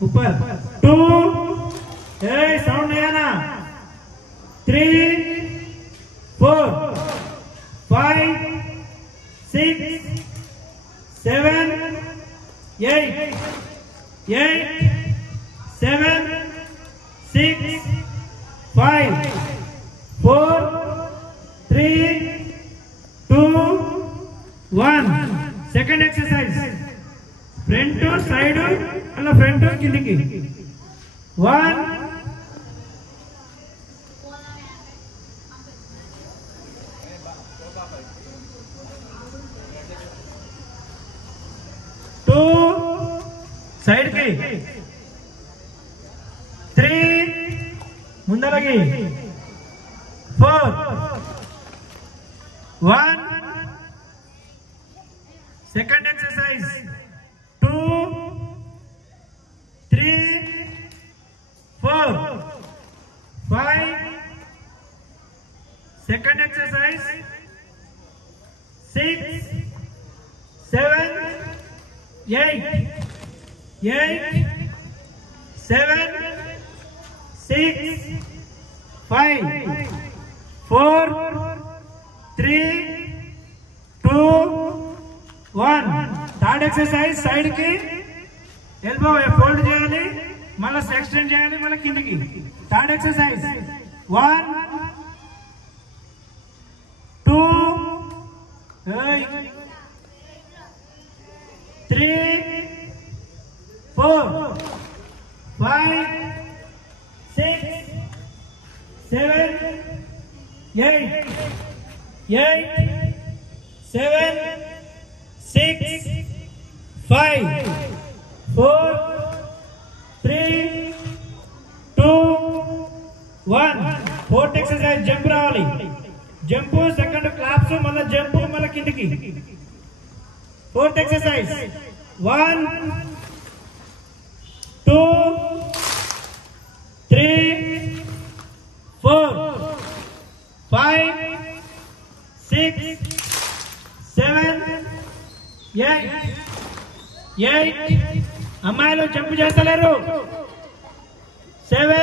ऊपर 2 साउंड नहीं आना 3 4 5 6 7 8 7 6 5 4 3 2 1 second exercise front to side अल्ला फ्रंट टू किंदिकी 1 2 साइड की 3 ముందలకి 4 1 second exercise 2 3 4 5 second exercise 6 7 8 7 6 5 4 3 2 1 third exercise side की एल्बो फोल्ड చేయాలి మళ్ళీ ఎక్స్టెండ్ చేయాలి మళ్ళీ కిందికి third exercise 1 2 3 4 5 6 7 8 7 6 5 4 3 2 1 fourth exercise jump రావాలి जंप सेकंड क्लैप्स మళ్ళీ जंप మళ్ళీ కిందికి फोर्थ एक्सरसाइज 1 2 3 4 5 6 7 8 అమ్మాయిలు జంప్ చేస్తలేరు 7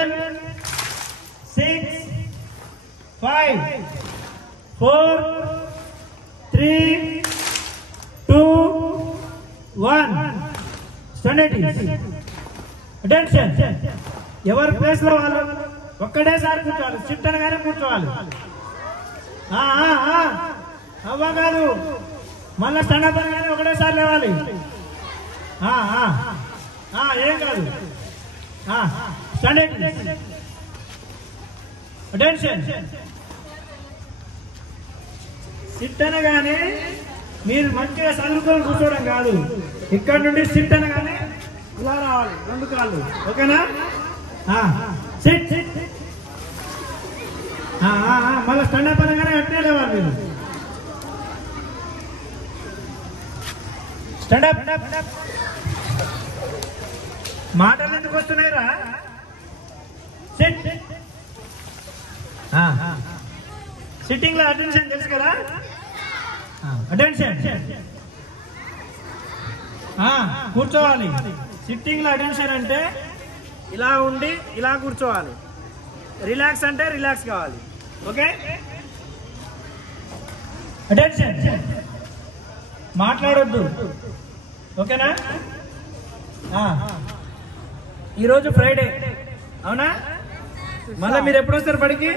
6 5 4 3 2 1 స్టాండర్డ్ అటెన్షన్ ఎవరి ప్లేస్ లో వాళ్ళు ఒక్కడేసారి కూర్చోవాలి సిట్ అనగానే కూర్చోవాలి అవ్వ కాదు మళ్ళీ స్టాండప్ అనగానే ఒకటేసారి లేవాలి ఏం కాదు స్టాండర్డ్ అటెన్షన్ సిట్ అనగానే మీరు మంచిగా చదువుకొని కూర్చోవడం కాదు ఇక్కడ నుండి సిట్ అనగానే ఇలా రావాలి రెండు కాళ్ళు ఓకేనా సిట్ మళ్ళీ స్టాండప్ అనగానే అట్నే లేవాలి మీరు స్టాండప్ మాటలు ఎందుకు వస్తున్నాయిరా సిట్ సిట్టింగ్ లో అటెన్షన్ తెలుసు కదా అటెన్షన్ కూర్చోవాలి సిట్టింగ్ లో అటెన్షన్ అంటే ఇలా ఉండి ఇలా కూర్చోవాలి రిలాక్స్ అంటే రిలాక్స్ కావాలి ఓకే అటెన్షన్ మాట్లాడొద్దు ఓకేనా ఈరోజు ఫ్రైడే అవునా మళ్ళీ మీరు ఎప్పుడు వస్తారు బడికి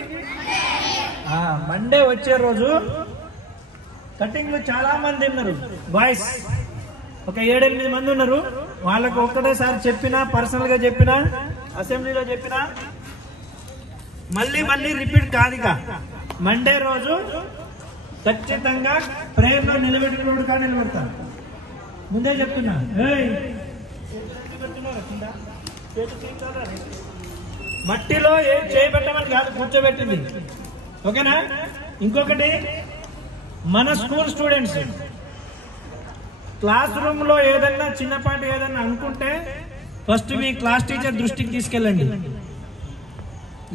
మండే వచ్చే రోజు కటింగ్ లో చాలా మంది ఉన్నారు బాయ్స్ ఒక 7-8 మంది ఉన్నారు వాళ్ళకు ఒక్కటేసారి చెప్పినా పర్సనల్ గా చెప్పినా అసెంబ్లీలో చెప్పినా మళ్ళీ రిపీట్ కాదుగా మండే రోజు ఖచ్చితంగా ప్రేయర్ లో నిలబెట్టుకున్నాడు కానీ నిలబెడతాను ముందే చెప్తున్నా మట్టిలో ఏం చేయబెట్టమని కాదు కూర్చోబెట్టింది ఓకేనా ఇంకొకటి మన స్కూల్ స్టూడెంట్స్ క్లాస్ రూమ్ లో ఏదన్నా చిన్నపాటి ఏదన్నా అనుకుంటే ఫస్ట్ మీ క్లాస్ టీచర్ దృష్టికి తీసుకెళ్ళండి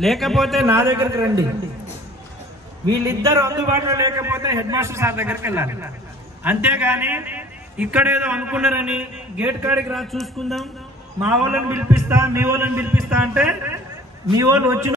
లేకపోతే నా దగ్గరికి రండి వీళ్ళిద్దరు అందుబాటులో లేకపోతే హెడ్ మాస్టర్ సార్ దగ్గరికి వెళ్ళాలి అంతేగాని ఇక్కడేదో అనుకున్నారని గేట్ కాడికి రా చూసుకుందాం మా వాళ్ళని పిలిపిస్తా, మీ వాళ్ళని పిలిపిస్తా అంటే మీ వాళ్ళు వచ్చిన